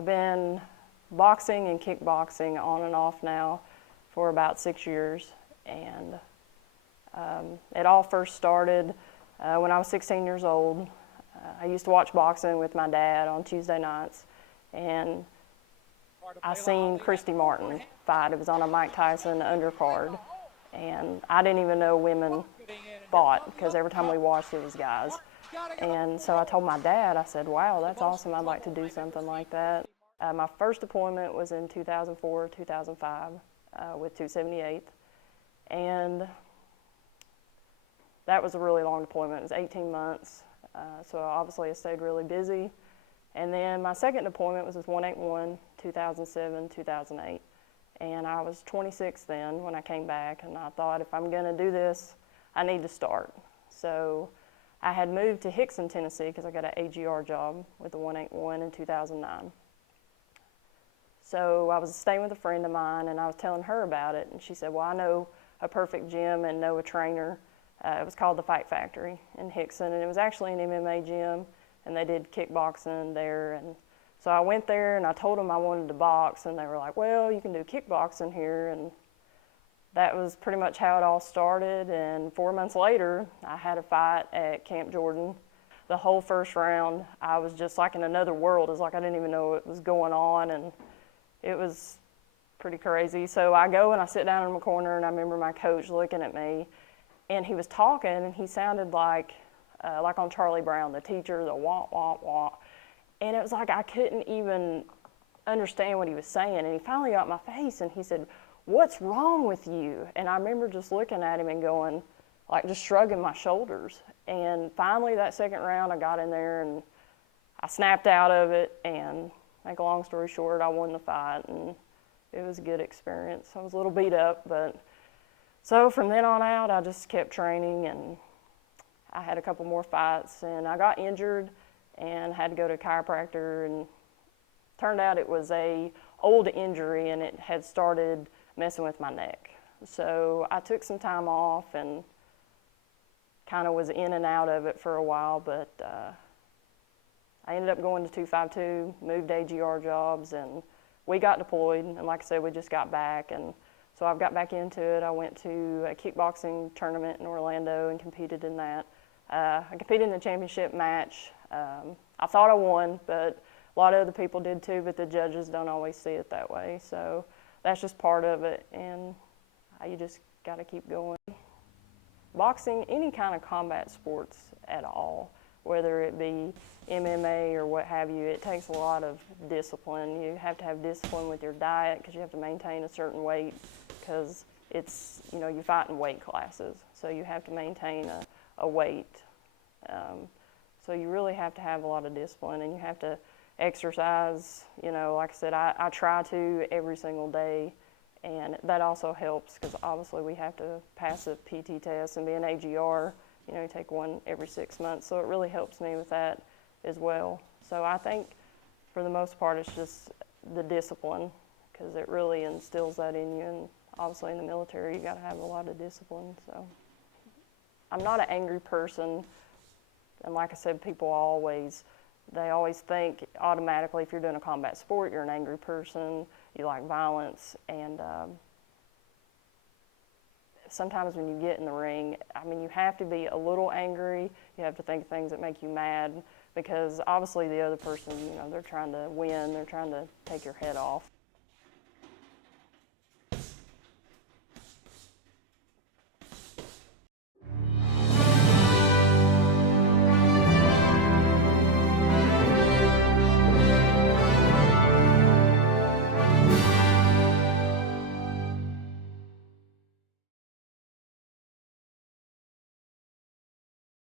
I've been boxing and kickboxing on and off now for about 6 years, and it all first started when I was 16 years old. I used to watch boxing with my dad on Tuesday nights, and I seen Christy Martin fight. It was on a Mike Tyson undercard, and I didn't even know women fought because every time we watched it was guys. And so I told my dad, I said, wow, that's awesome, I'd like to do something like that. My first deployment was in 2004, 2005 with 278th, and that was a really long deployment. It was 18 months, so obviously I stayed really busy. And then my second deployment was with 181, 2007, 2008. And I was 26 then when I came back, and I thought, if I'm gonna do this, I need to start. So I had moved to Hickson, Tennessee, because I got an AGR job with the 181 in 2009. So I was staying with a friend of mine, and I was telling her about it, and she said, well, I know a perfect gym and know a trainer. It was called the Fight Factory in Hickson, and it was actually an MMA gym, and they did kickboxing there. And so I went there, and I told them I wanted to box, and they were like, well, you can do kickboxing here. And that was pretty much how it all started. And 4 months later, I had a fight at Camp Jordan. The whole first round, I was just like in another world. It was like I didn't even know what was going on, and it was pretty crazy. So I go and I sit down in my corner, and I remember my coach looking at me, and he was talking, and he sounded like on Charlie Brown, the teacher, the wah, wah, wah. And it was like I couldn't even understand what he was saying. And he finally got in my face, and he said, what's wrong with you? And I remember just looking at him and going, like just shrugging my shoulders. And finally that second round, I got in there, and I snapped out of it, and make a long story short, I won the fight, and it was a good experience. I was a little beat up, but so from then on out, I just kept training, and I had a couple more fights, and I got injured and had to go to a chiropractor, and turned out it was a old injury, and it had started messing with my neck. So I took some time off and kind of was in and out of it for a while, but I ended up going to 252, moved AGR jobs, and we got deployed, and like I said, we just got back, and so I've got back into it. I went to a kickboxing tournament in Orlando and competed in that. I competed in the championship match. I thought I won, but a lot of other people did too, but the judges don't always see it that way. So that's just part of it, and you just got to keep going. Boxing, any kind of combat sports at all, whether it be MMA or what have you, it takes a lot of discipline. You have to have discipline with your diet because you have to maintain a certain weight, because it's, you know, you fight in weight classes, so you have to maintain a weight. So you really have to have a lot of discipline, and you have to exercise. You know, like I said, I try to every single day, and that also helps because obviously we have to pass a PT test and be an AGR. You know, you take one every 6 months, so it really helps me with that as well. So I think for the most part it's just the discipline, because it really instills that in you, and obviously in the military you got to have a lot of discipline. So I'm not an angry person, and like I said, people always think automatically if you're doing a combat sport you're an angry person, you like violence, and sometimes when you get in the ring, I mean, you have to be a little angry. You have to think things that make you mad, because obviously the other person, you know, they're trying to win, they're trying to take your head off.